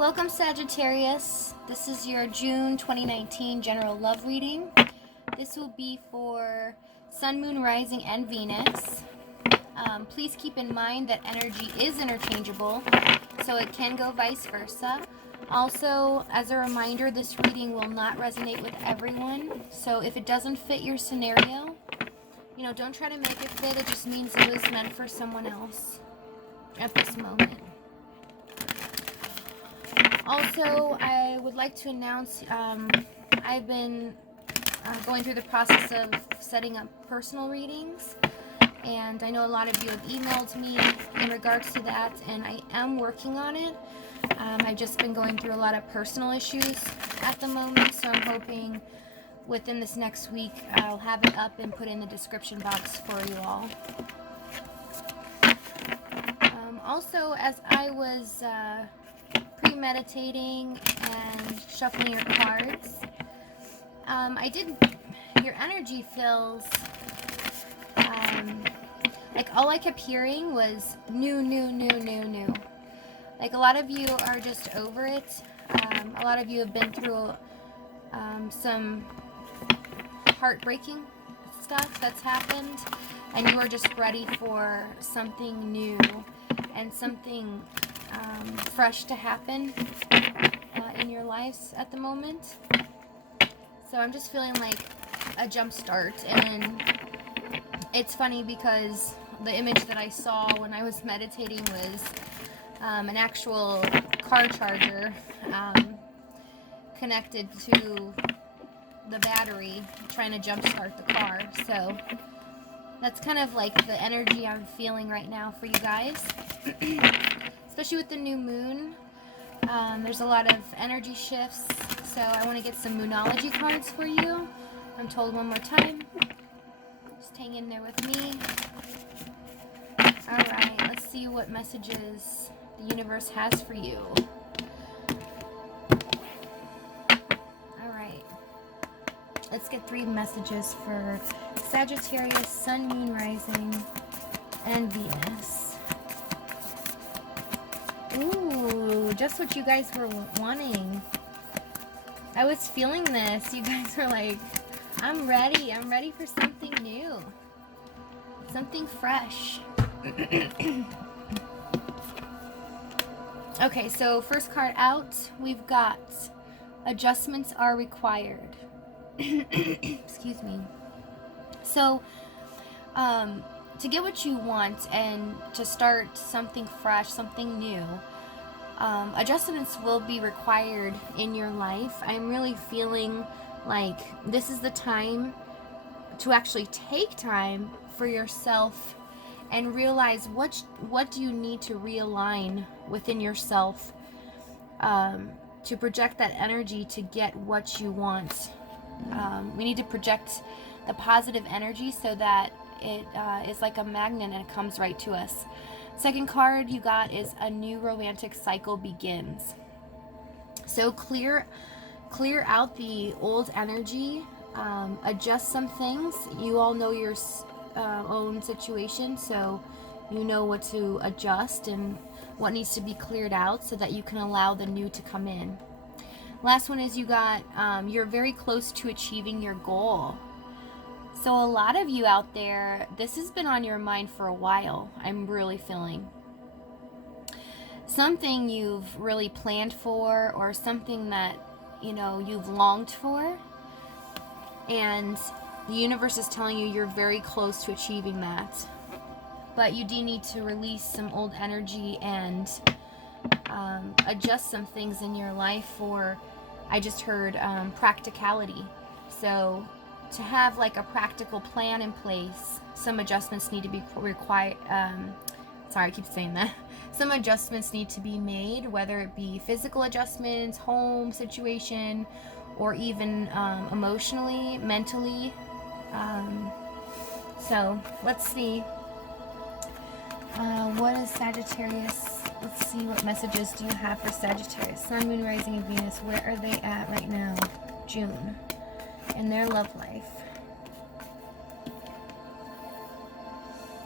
Welcome, Sagittarius. This is your June 2019 general love reading. This will be for Sun, Moon, Rising, and Venus. Please keep in mind that energy is interchangeable, so it can go vice versa. Also, as a reminder, this reading will not resonate with everyone, so if it doesn't fit your scenario, don't try to make it fit. It just means it was meant for someone else at this moment. Also, I would like to announce I've been going through the process of setting up personal readings, and I know a lot of you have emailed me in regards to that, and I am working on it. I've just been going through a lot of personal issues at the moment, so I'm hoping within this next week I'll have it up and put in the description box for you all. Also, as I was premeditating and shuffling your cards, your energy feels like all I kept hearing was new. Like a lot of you are just over it. A lot of you have been through some heartbreaking stuff that's happened, and you are just ready for something new and something fresh to happen in your lives at the moment. So I'm just feeling like a jump start, and it's funny because the image that I saw when I was meditating was an actual car charger connected to the battery trying to jump start the car. So that's kind of like the energy I'm feeling right now for you guys. Especially with the new moon, there's a lot of energy shifts, so I want to get some moonology cards for you. I'm told one more time. Just hang in there with me. Alright, let's see what messages the universe has for you. Alright, let's get 3 messages for Sagittarius, Sun, Moon, Rising, and Venus. Ooh, just what you guys were wanting. I was feeling this. You guys were like, I'm ready. I'm ready for something new. Something fresh. Okay, so first card out, we've got adjustments are required. Excuse me. So, to get what you want and to start something fresh, something new, adjustments will be required in your life. I'm really feeling like this is the time to actually take time for yourself and realize what do you need to realign within yourself to project that energy to get what you want. We need to project the positive energy so that it is like a magnet and it comes right to us. Second card you got is a new romantic cycle begins. So clear out the old energy, adjust some things. You all know your own situation, so you know what to adjust and what needs to be cleared out so that you can allow the new to come in. Last one is you got you're very close to achieving your goal. So a lot of you out there, this has been on your mind for a while. I'm really feeling something you've really planned for, or something that you've longed for, and the universe is telling you you're very close to achieving that, but you do need to release some old energy and adjust some things in your life for, I just heard, practicality. So to have like a practical plan in place, some adjustments need to be required. Sorry, I keep saying that. Some adjustments need to be made, whether it be physical adjustments, home situation, or even emotionally, mentally. So let's see. What is Sagittarius? Let's see, what messages do you have for Sagittarius? Sun, Moon, Rising, and Venus. Where are they at right now? June. In their love life.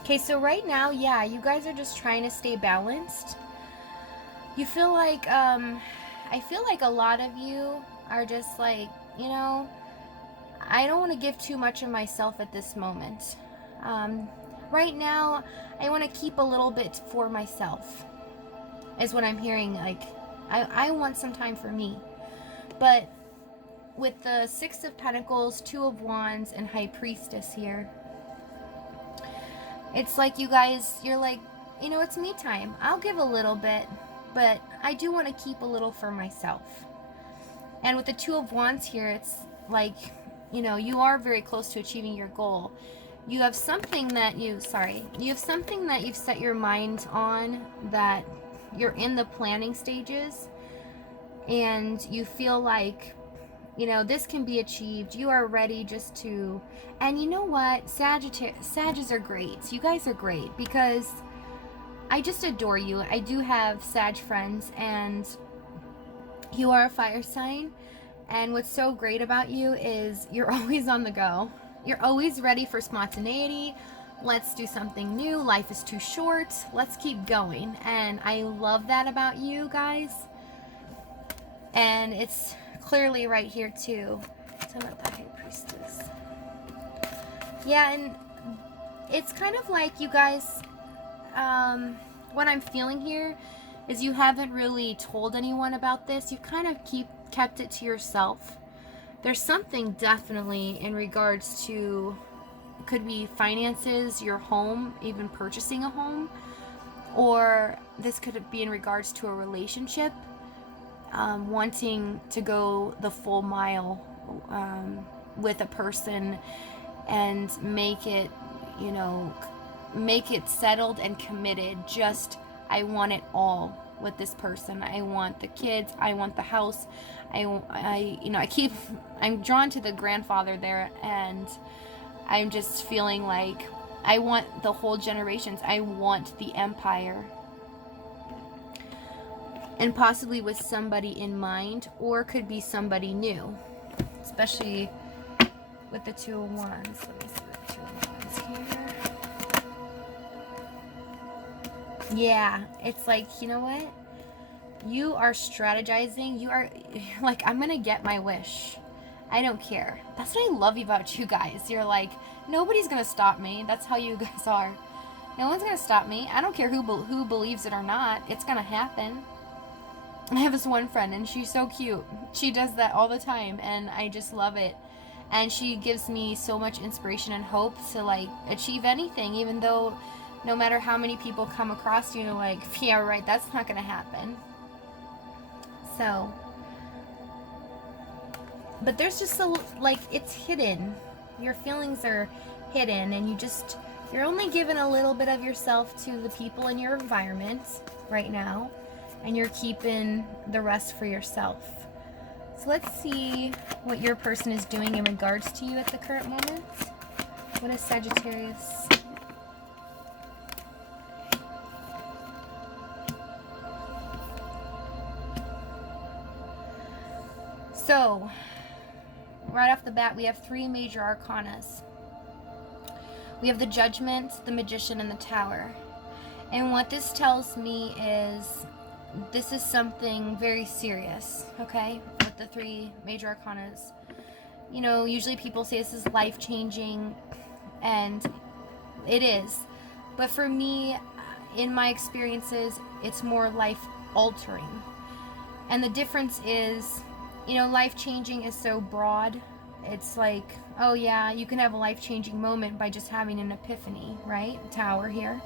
Okay, so right now, yeah, you guys are just trying to stay balanced. You feel like I feel like a lot of you are just like, you know, I don't want to give too much of myself at this moment. Right now, I want to keep a little bit for myself, is what I'm hearing. Like, I want some time for me. But with the Six of Pentacles, Two of Wands, and High Priestess here, it's like you guys, you're like, you know, it's me time. I'll give a little bit, but I do want to keep a little for myself. And with the Two of Wands here, it's like, you know, you are very close to achieving your goal. You have something that you have something that you've set your mind on, that you're in the planning stages, and you feel like, you know, this can be achieved. You are ready just to, and you know what? Sages are great. You guys are great, because I just adore you. I do have Sag friends, and you are a fire sign. And what's so great about you is you're always on the go. You're always ready for spontaneity. Let's do something new. Life is too short. Let's keep going. And I love that about you guys. And it's clearly right here too. So I'm at the High Priestess. Yeah, and it's kind of like you guys, what I'm feeling here is you haven't really told anyone about this. You kind of kept it to yourself. There's something definitely in regards to, it could be finances, your home, even purchasing a home, or this could be in regards to a relationship, wanting to go the full mile with a person and make it, you know, make it settled and committed. Just, I want it all with this person. I want the kids, I want the house, I'm drawn to the grandfather there, and I'm just feeling like I want the whole generations. I want the empire, and possibly with somebody in mind, or could be somebody new, especially with the Two of Wands. Let me see the Two of Wands here. Yeah, it's like, you know what? You are strategizing. You are like, I'm gonna get my wish. I don't care. That's what I love about you guys. You're like, nobody's gonna stop me. That's how you guys are. No one's gonna stop me. I don't care who believes it or not. It's gonna happen. I have this one friend, and she's so cute. She does that all the time, and I just love it. And she gives me so much inspiration and hope to, like, achieve anything, even though no matter how many people come across you, like, yeah, right, that's not gonna happen. So, but there's just like, it's hidden. Your feelings are hidden, and you're only giving a little bit of yourself to the people in your environment right now, and you're keeping the rest for yourself. So let's see what your person is doing in regards to you at the current moment. What is Sagittarius? So, right off the bat, we have three major arcanas. We have the Judgment, the Magician, and the Tower. And what this tells me is this is something very serious, okay? With the three major arcanas. You know, usually people say this is life-changing, and it is. But for me, in my experiences, it's more life-altering. And the difference is, you know, life-changing is so broad. It's like, oh yeah, you can have a life-changing moment by just having an epiphany, right? Tower here.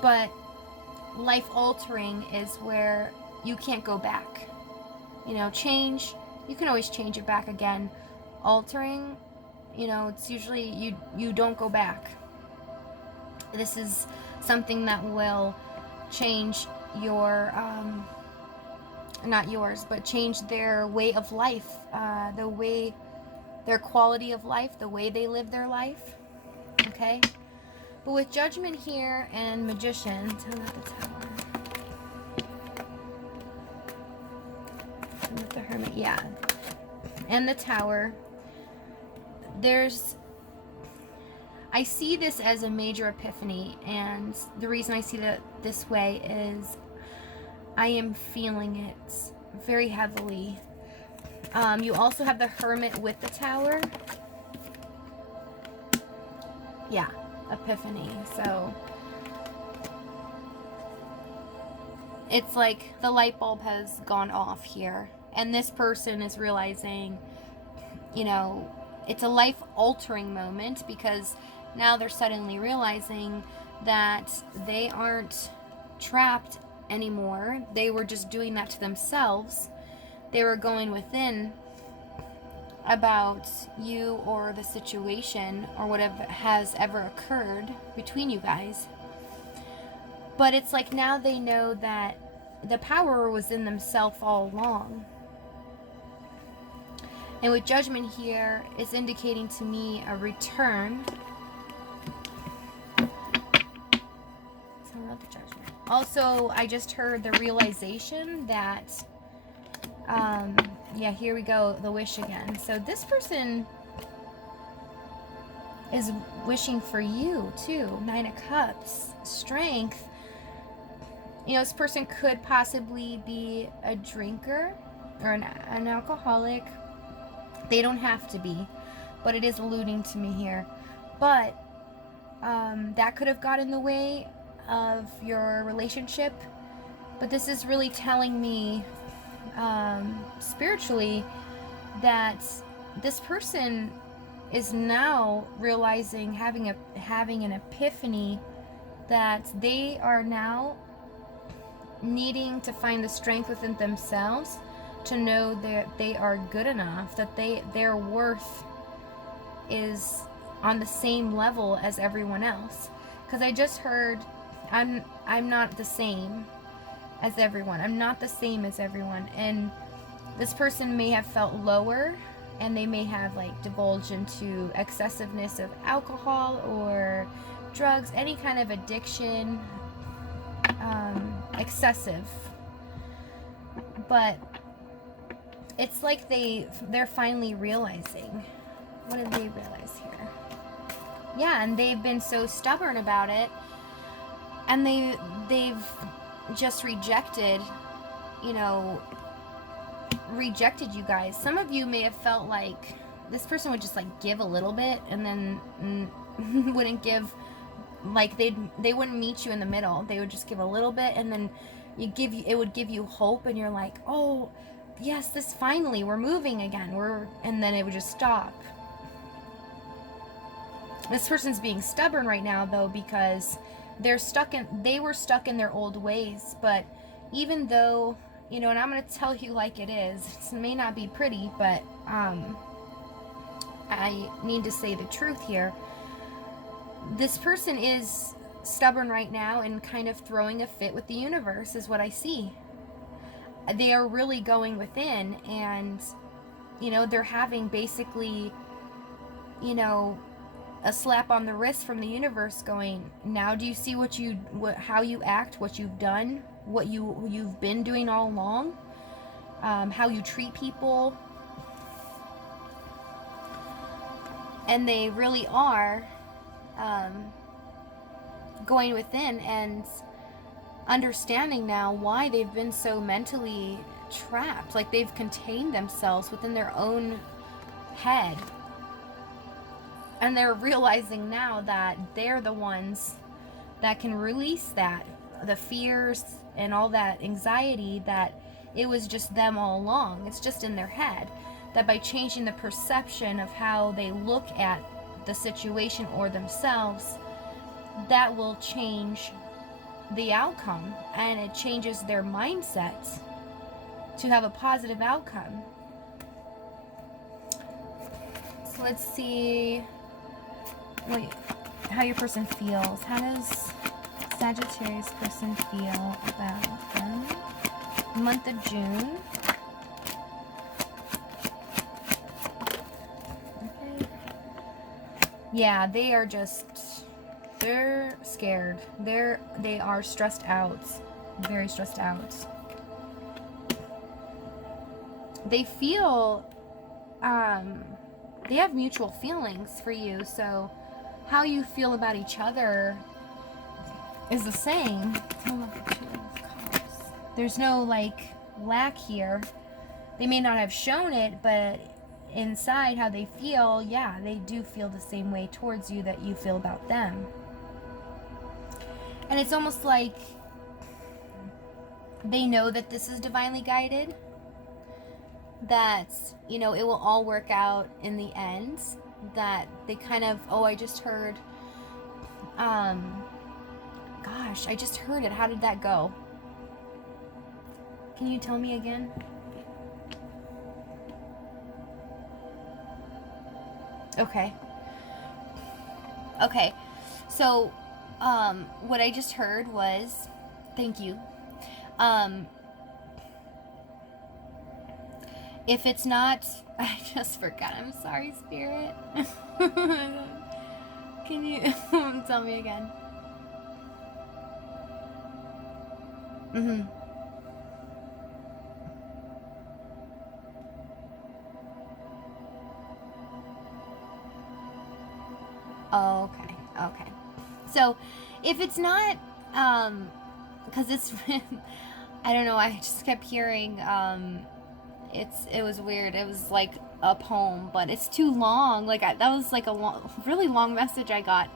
But life-altering is where you can't go back. You know, change, you can always change it back again. Altering, you know, it's usually you don't go back. This is something that will change your not yours, but change their way of life, their quality of life, the way they live their life, okay? But with Judgment here and Magician, tell me the Tower. And with the Hermit, yeah. And the Tower, I see this as a major epiphany, and the reason I see it this way is I am feeling it very heavily. You also have the Hermit with the Tower. Yeah, Epiphany. So it's like the light bulb has gone off here. And this person is realizing, you know, it's a life-altering moment, because now they're suddenly realizing that they aren't trapped anymore. They were just doing that to themselves. They were going within about you or the situation or whatever has ever occurred between you guys. But it's like now they know that the power was in themselves all along. And with Judgment here, it's indicating to me a return. So another Judgment. Also, I just heard the realization that, yeah, here we go, the wish again. So this person is wishing for you too. 9 of Cups, strength. You know, this person could possibly be a drinker or an alcoholic. They don't have to be, but it is alluding to me here. But that could have got in the way of your relationship. But this is really telling me spiritually that this person is now realizing, having an epiphany, that they are now needing to find the strength within themselves to know that they are good enough, that their worth is on the same level as everyone else. Because I just heard, I'm not the same as everyone. I'm not the same as everyone. And this person may have felt lower, and they may have like divulged into excessiveness of alcohol or drugs, any kind of addiction, excessive. But it's like they're finally realizing. What did they realize here? Yeah, and they've been so stubborn about it, and they've just rejected you guys. Some of you may have felt like this person would just like give a little bit and then wouldn't give, like they wouldn't meet you in the middle. They would just give a little bit, and then it would give you hope, and you're like, oh yes, this finally, we're moving again, and then it would just stop. This person's being stubborn right now though, because they were stuck in their old ways. But even though, and I'm going to tell you like it is, it may not be pretty, but I need to say the truth here. This person is stubborn right now and kind of throwing a fit with the universe is what I see. They are really going within, and they're having basically a slap on the wrist from the universe, going, now do you see how you act, what you've done, what you've been doing all along, how you treat people. And they really are going within and understanding now why they've been so mentally trapped. Like they've contained themselves within their own head. And they're realizing now that they're the ones that can release that, the fears and all that anxiety, that it was just them all along. It's just in their head. That by changing the perception of how they look at the situation or themselves, that will change the outcome, and it changes their mindset to have a positive outcome. So let's see how your person feels. How does Sagittarius person feel about them? Month of June. Okay. Yeah, they're scared. They are stressed out. Very stressed out. They feel, they have mutual feelings for you, so how you feel about each other is the same. There's no lack here. They may not have shown it, but inside how they feel, yeah, they do feel the same way towards you that you feel about them. And it's almost like they know that this is divinely guided, that, you know, it will all work out in the end, that they kind of, oh, I just heard, gosh, I just heard it. How did that go? Can you tell me again? Okay. Okay. So, what I just heard was, thank you. If it's not, I just forgot. I'm sorry, Spirit. Can you tell me again? Mm-hmm. Okay, okay. So, if it's not, because it's, I don't know, I just kept hearing, it was weird. It was like a poem, but it's too long. Like, that was like a really long message I got.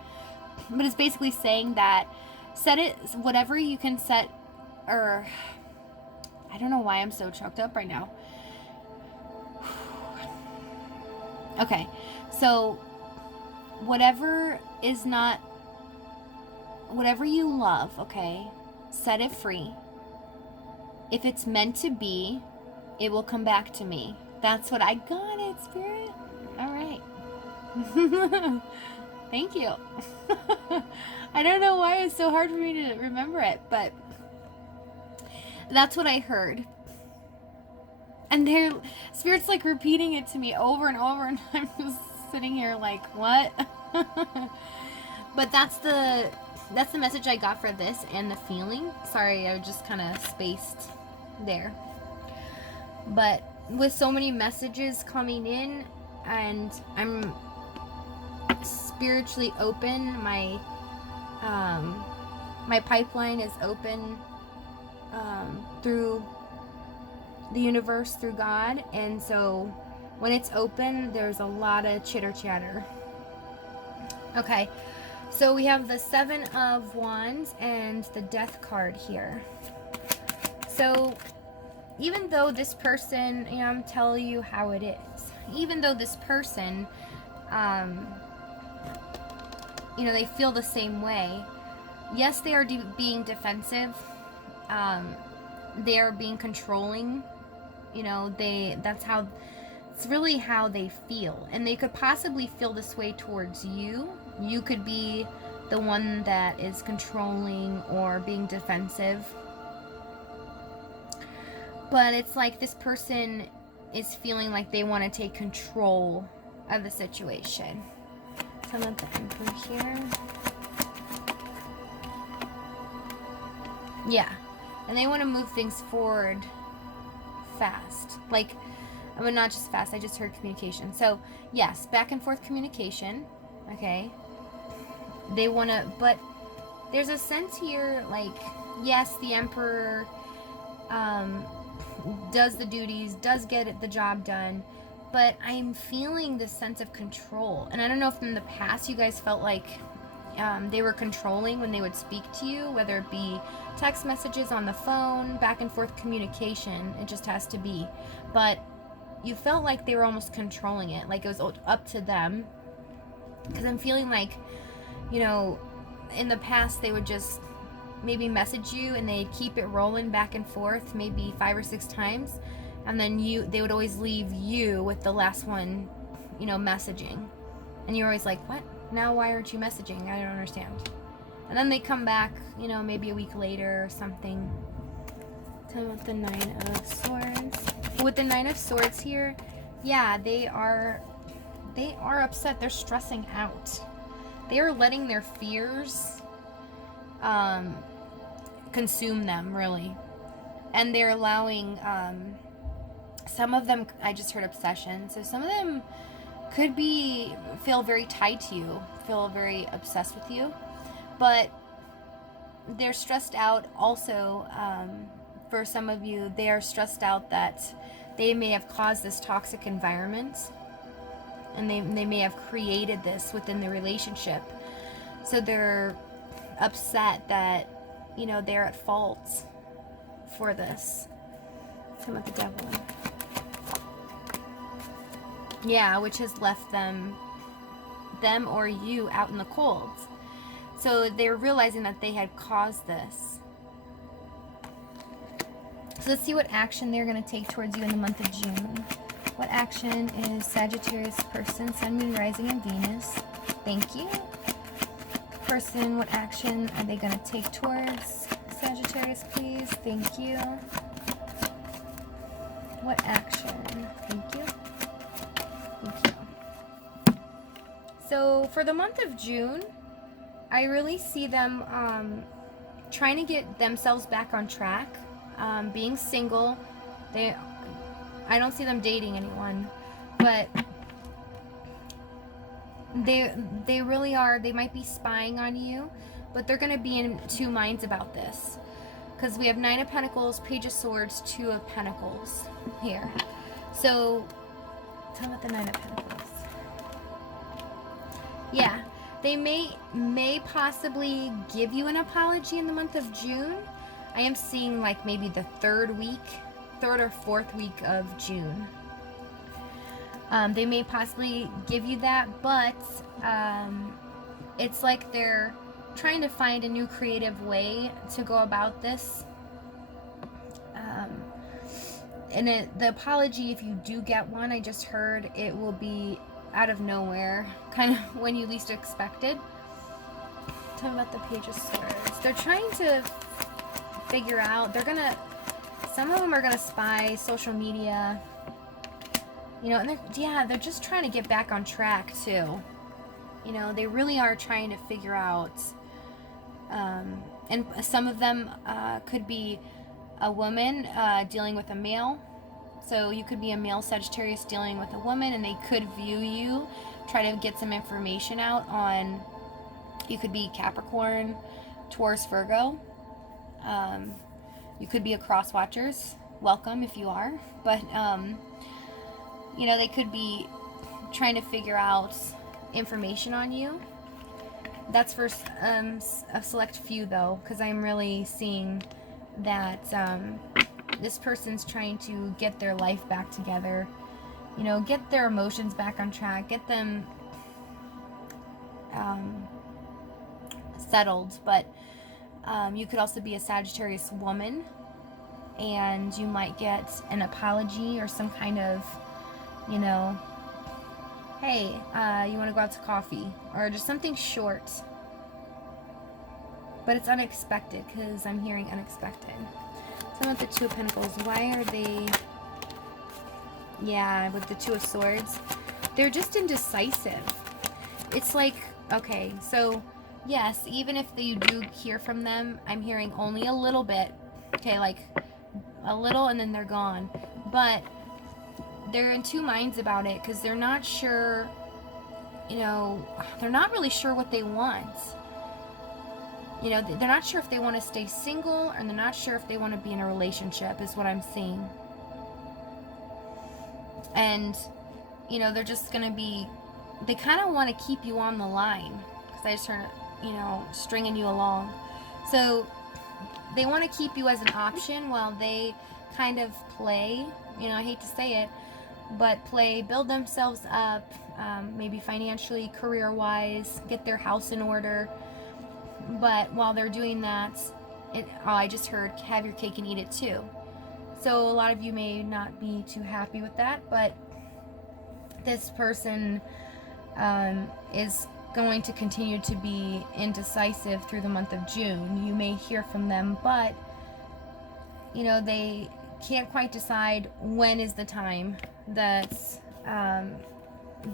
But it's basically saying that, set it, whatever you can set, or, I don't know why I'm so choked up right now. Okay, so, whatever is not, whatever you love, okay, set it free. If it's meant to be, it will come back to me. That's what I got it, Spirit. All right. Thank you. I don't know why it's so hard for me to remember it, but that's what I heard. And their Spirit's like repeating it to me over and over, and I'm just sitting here like, what? But that's the message I got for this and the feeling. Sorry, I just kind of spaced there. But with so many messages coming in, and I'm spiritually open, my pipeline is open through the universe, through God, and so when it's open, there's a lot of chitter chatter. Okay, so we have the Seven of Wands and the Death card here. So even though this person, you know, I'm telling you how it is. Even though this person, you know, they feel the same way. Yes, they are being defensive. They are being controlling. You know, that's how, it's really how they feel. And they could possibly feel this way towards you. You could be the one that is controlling or being defensive. But it's like this person is feeling like they want to take control of the situation. Some of the Emperor here. Yeah. And they want to move things forward fast. Like, I mean, not just fast, I just heard communication. So, yes, back and forth communication. Okay. They want to, but there's a sense here, like, yes, the Emperor, does the duties, does get the job done, but I'm feeling this sense of control. And I don't know if in the past you guys felt like they were controlling when they would speak to you, whether it be text messages, on the phone, back and forth communication. It just has to be. But you felt like they were almost controlling it, like it was up to them. Because I'm feeling like, you know, in the past they would just maybe message you and they'd keep it rolling back and forth maybe 5 or 6 times, and then they would always leave you with the last one, you know, messaging, and you're always like, what? Now why aren't you messaging? I don't understand. And then they come back, you know, maybe a week later or something. Tell me about the Nine of Swords. With the Nine of Swords here, yeah, they are upset. They're stressing out. They are letting their fears consume them, really. And they're allowing some of them, I just heard obsession, so some of them could feel very tied to you, feel very obsessed with you, but they're stressed out also for some of you, they are stressed out that they may have caused this toxic environment, and they may have created this within the relationship. So they're upset that, you know, they're at fault for this. Come with the devil. Yeah, which has left them or you out in the cold. So they're realizing that they had caused this. So let's see what action they're going to take towards you in the month of June. What action is Sagittarius person, Sun, Moon, Rising, and Venus? Thank you. Person, what action are they going to take towards Sagittarius, please? Thank you. What action? Thank you. Thank you. So for the month of June, I really see them trying to get themselves back on track, being single. I don't see them dating anyone, but they really are. They might be spying on you, but they're going to be in two minds about this, because we have 9 of Pentacles, Page of Swords, 2 of Pentacles here. So tell me about the 9 of Pentacles. Yeah, they may possibly give you an apology in the month of June. I am seeing like maybe the third or fourth week of June. They may possibly give you that, but it's like they're trying to find a new creative way to go about this. And the apology, if you do get one, I just heard it will be out of nowhere, kind of when you least expected. Tell me about the Page of Swords. They're trying to figure out, some of them are gonna spy social media, you know, and they're just trying to get back on track too. You know, they really are trying to figure out, and some of them could be a woman dealing with a male. So you could be a male Sagittarius dealing with a woman, and they could view you, try to get some information out on, you could be Capricorn, Taurus, Virgo. You could be a cross watchers. Welcome if you are. But, you know, they could be trying to figure out information on you. That's for a select few, though, because I'm really seeing that this person's trying to get their life back together, you know, get their emotions back on track, get them settled. But you could also be a Sagittarius woman, and you might get an apology or some kind of, you know, hey, you want to go out to coffee, or just something short. But it's unexpected, because I'm hearing unexpected. So with the 2 of Pentacles, why are they... Yeah, with the 2 of Swords, they're just indecisive. It's like, okay, so yes, even if you do hear from them, I'm hearing only a little bit. Okay, like a little, and then they're gone. But they're in two minds about it, because they're not sure, you know, they're not really sure what they want. You know, they're not sure if they want to stay single, or they're not sure if they want to be in a relationship, is what I'm seeing. And, you know, they're just going to be, they kind of want to keep you on the line, because I just heard, you know, stringing you along. So they want to keep you as an option while they kind of play, you know, I hate to say it, but build themselves up, maybe financially, career-wise, get their house in order. But while they're doing that, I just heard, have your cake and eat it too. So a lot of you may not be too happy with that, but this person is going to continue to be indecisive through the month of June. You may hear from them, but, you know, they can't quite decide when is the time that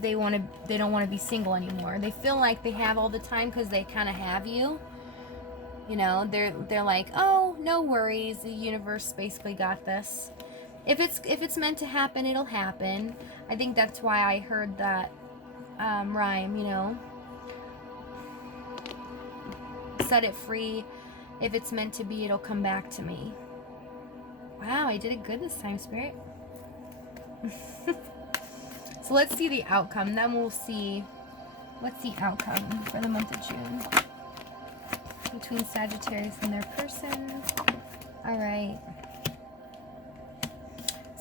they don't want to be single anymore. They feel like they have all the time because they kind of have you. You know, they're like, oh, no worries, the universe basically got this. If it's meant to happen, it'll happen. I think that's why I heard that rhyme, you know. Set it free. If it's meant to be, it'll come back to me. Wow, I did it good this time, Spirit. So let's see the outcome. Then we'll see what's the outcome for the month of June between Sagittarius and their person. All right.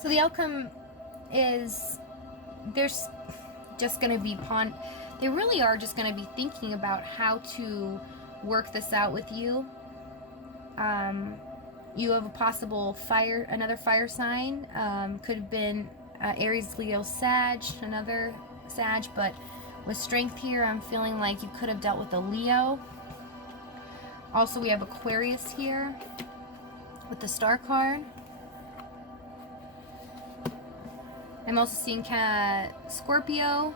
So the outcome is there's just going to be they really are just going to be thinking about how to work this out with you. You have a possible another fire sign. Could have been Aries, Leo, Sag, another Sag, but with strength here, I'm feeling like you could have dealt with a Leo. Also, we have Aquarius here with the Star card. I'm also seeing Scorpio,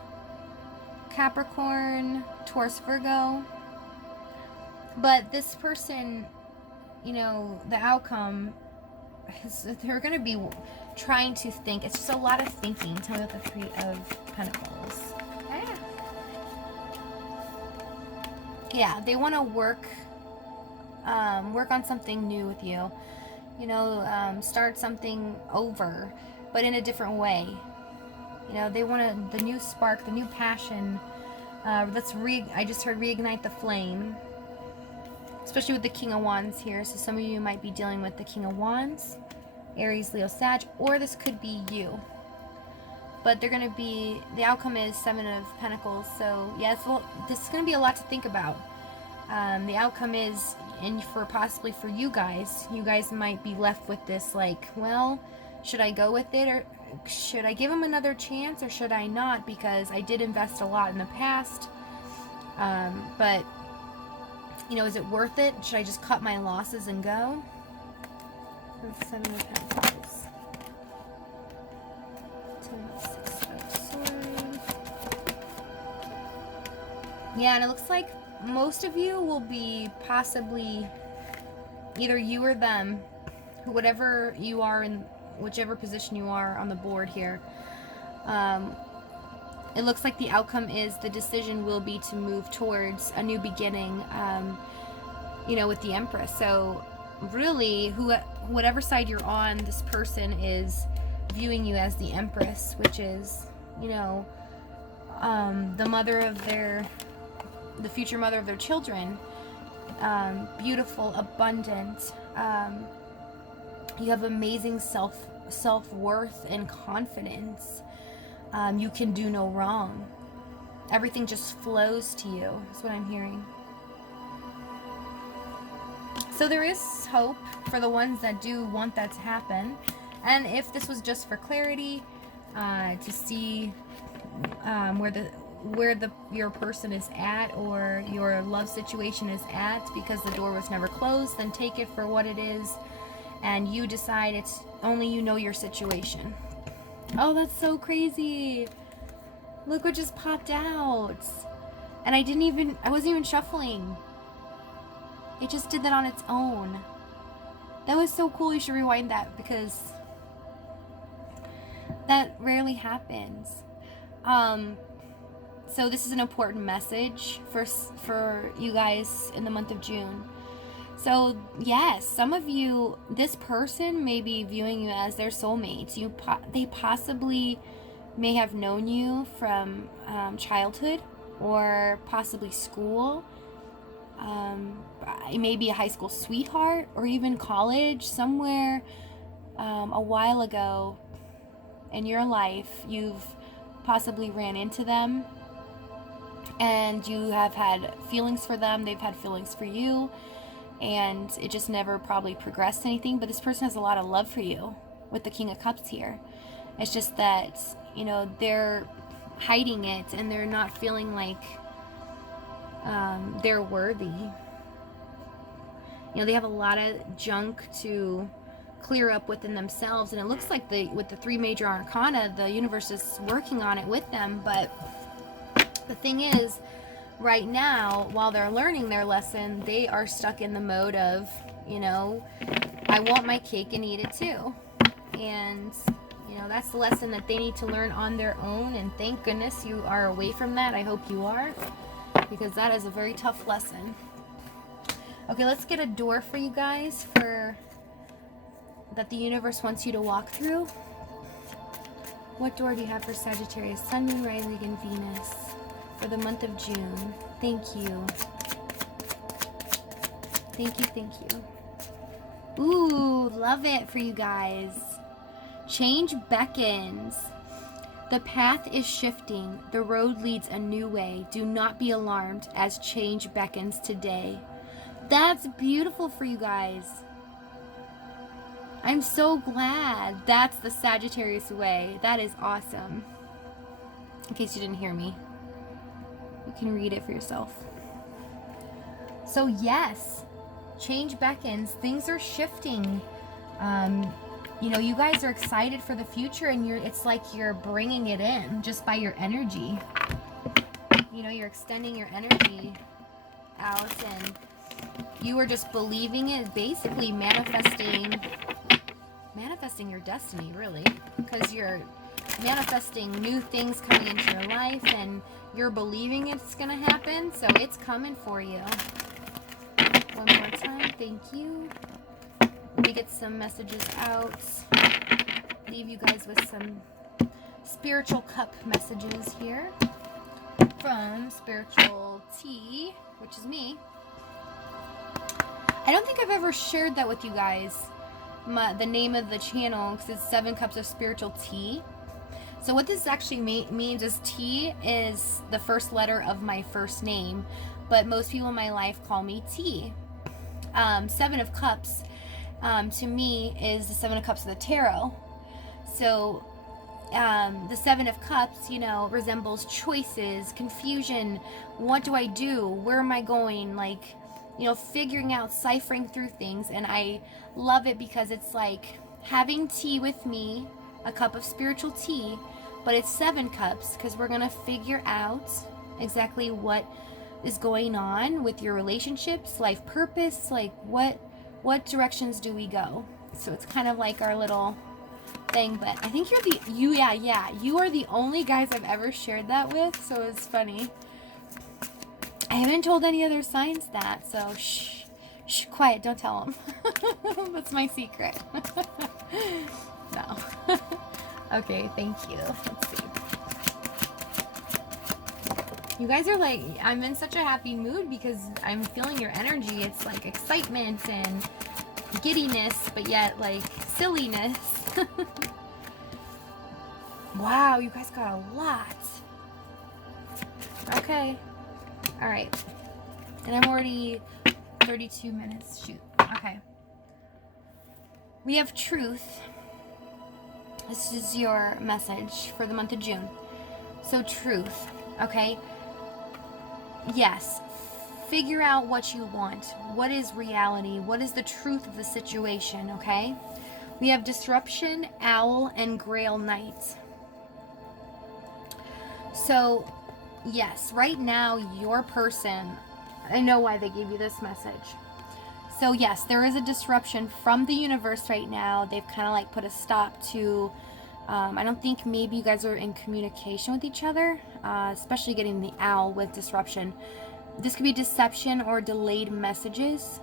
Capricorn, Taurus, Virgo. But this person, you know, the outcome is they're going to be trying to think. It's just a lot of thinking. Tell me about the Three of Pentacles. Yeah, they want to work on something new with you. You know, start something over, but in a different way. You know, they want the new spark, the new passion. I just heard reignite the flame. Especially with the King of Wands here. So some of you might be dealing with the King of Wands, Aries, Leo, Sag, or this could be you. But they're going to be, the outcome is Seven of Pentacles. So yeah, this is going to be a lot to think about. The outcome is, and possibly for you guys might be left with this like, well, should I go with it, or should I give him another chance, or should I not? Because I did invest a lot in the past. But you know, is it worth it? Should I just cut my losses and go? That's Seven of Pentacles. Six of Swords. Yeah, and it looks like most of you will be possibly either you or them, whatever you are in whichever position you are on the board here. It looks like the outcome is the decision will be to move towards a new beginning, you know, with the Empress. So really, whatever side you're on, this person is viewing you as the Empress, which is, you know, the future mother of their children. Beautiful, abundant. You have amazing self-worth and confidence. You can do no wrong. Everything just flows to you, is what I'm hearing. So there is hope for the ones that do want that to happen. And if this was just for clarity, to see where your person is at, or your love situation is at, because the door was never closed, then take it for what it is, and you decide it's only you know your situation. Oh, that's so crazy. Look what just popped out. And I wasn't even shuffling. It just did that on its own. That was so cool. You should rewind that, because that rarely happens. So this is an important message for you guys in the month of June. So yes, some of you, this person may be viewing you as their soulmates. They possibly may have known you from childhood, or possibly school. It may be a high school sweetheart, or even college, somewhere a while ago in your life. You've possibly ran into them, and you have had feelings for them. They've had feelings for you. And it just never probably progressed anything. But this person has a lot of love for you with the King of Cups here. It's just that, you know, they're hiding it, and they're not feeling like they're worthy. You know, they have a lot of junk to clear up within themselves. And it looks like with the three major arcana, the universe is working on it with them. But the thing is, right now, while they're learning their lesson, they are stuck in the mode of, you know, I want my cake and eat it too. And, you know, that's the lesson that they need to learn on their own. And thank goodness you are away from that. I hope you are, because that is a very tough lesson. Okay, let's get a door for you guys for that the universe wants you to walk through? What door do you have for Sagittarius, Sun, Moon, Rising, and Venus for the month of June? Thank you. Thank you, thank you. Ooh, love it for you guys. Change beckons. The path is shifting. The road leads a new way. Do not be alarmed as change beckons today. That's beautiful for you guys. I'm so glad. That's the Sagittarius way. That is awesome. In case you didn't hear me, you can read it for yourself. So yes, change beckons. Things are shifting. You know, you guys are excited for the future, and it's like you're bringing it in just by your energy. You know, you're extending your energy out, and you are just believing it, basically manifesting your destiny, really, because you're manifesting new things coming into your life, and you're believing it's gonna happen, so it's coming for you. One more time, thank you. Let me get some messages out. Leave you guys with some spiritual cup messages here from Spiritual Tea, which is me. I don't think I've ever shared that with you guys, the name of the channel, because it's 7 Cups of Spiritual Tea. So what this actually means is T is the first letter of my first name, but most people in my life call me T. 7 of Cups to me is the 7 of Cups of the Tarot. So the 7 of Cups, you know, resembles choices, confusion. What do I do? Where am I going? Like, you know, figuring out, ciphering through things. And I love it because it's like having tea with me, a cup of spiritual tea, but it's 7 cups, because we're going to figure out exactly what is going on with your relationships, life purpose, like what directions do we go? So it's kind of like our little thing, but I think you are the only guys I've ever shared that with, so it's funny. I haven't told any other signs that, so shh, quiet, don't tell them. That's my secret. No. Okay, thank you. Let's see. You guys are like, I'm in such a happy mood because I'm feeling your energy. It's like excitement and giddiness, but yet like silliness. Wow, you guys got a lot. Okay. All right. And I'm already 32 minutes. Shoot. Okay. We have truth. This is your message for the month of June. So truth. Okay. Yes. Figure out what you want. What is reality? What is the truth of the situation? Okay. We have disruption, owl, and grail knight. So, yes, right now, your person, I know why they gave you this message. So, yes, there is a disruption from the universe right now. They've kind of like put a stop to, I don't think maybe you guys are in communication with each other, especially getting the owl with disruption. This could be deception or delayed messages.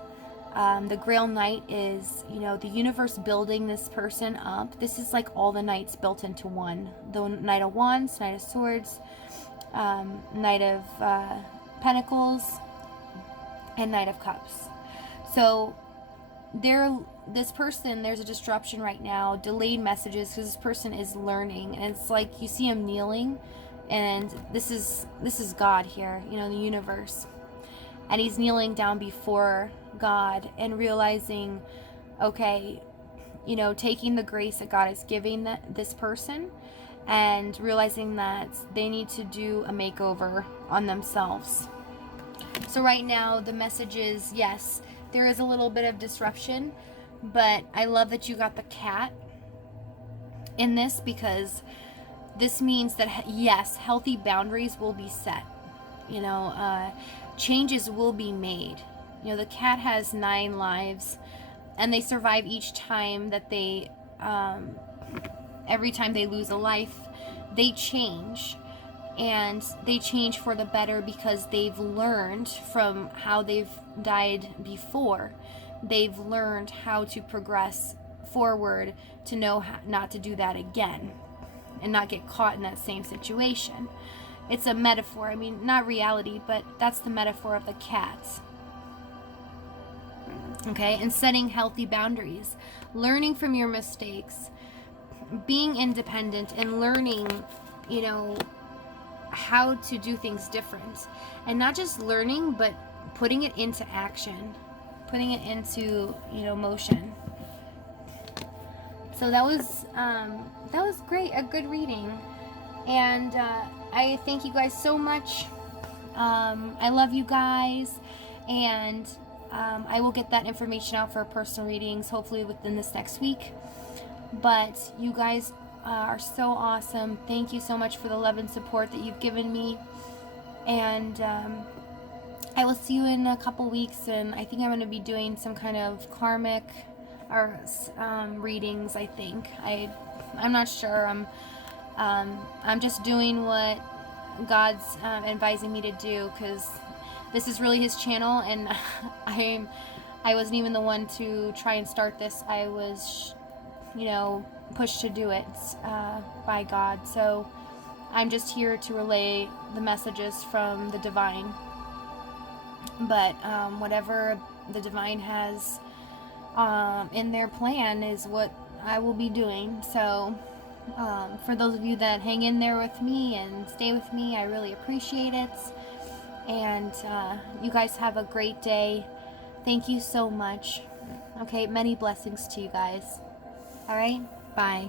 The Grail Knight is, you know, the universe building this person up. This is like all the knights built into one. The Knight of Wands, Knight of Swords, Knight of Pentacles, and Knight of Cups. So this person, there's a disruption right now, delayed messages, because this person is learning, and it's like you see him kneeling, and this is God here, you know, the universe, and he's kneeling down before God and realizing, okay, you know, taking the grace that God is giving this person and realizing that they need to do a makeover on themselves. So right now the message is, yes, there is a little bit of disruption, but I love that you got the cat in this, because this means that, yes, healthy boundaries will be set. You know, changes will be made. You know, the cat has 9 lives, and they survive each time that they, every time they lose a life, they change. And they change for the better because they've learned from how they've died before. They've learned how to progress forward to know how not to do that again and not get caught in that same situation. It's a metaphor. I mean, not reality, but that's the metaphor of the cat. Okay, and setting healthy boundaries, learning from your mistakes, being independent, and learning, you know, how to do things different. And not just learning, but putting it into action, putting it into, you know, motion. So that was great, a good reading. And I thank you guys so much. I love you guys, and I will get that information out for personal readings hopefully within this next week. But you guys are so awesome. Thank you so much for the love and support that you've given me. And I will see you in a couple weeks, and I think I'm going to be doing some kind of karmic or readings. I think I'm not sure. I'm just doing what God's advising me to do, because this is really His channel, and I wasn't even the one to try and start this. I was, you know, pushed to do it by God. So I'm just here to relay the messages from the divine. But whatever the divine has in their plan is what I will be doing. So for those of you that hang in there with me and stay with me, I really appreciate it. And you guys have a great day. Thank you so much. Okay, many blessings to you guys. All right, bye.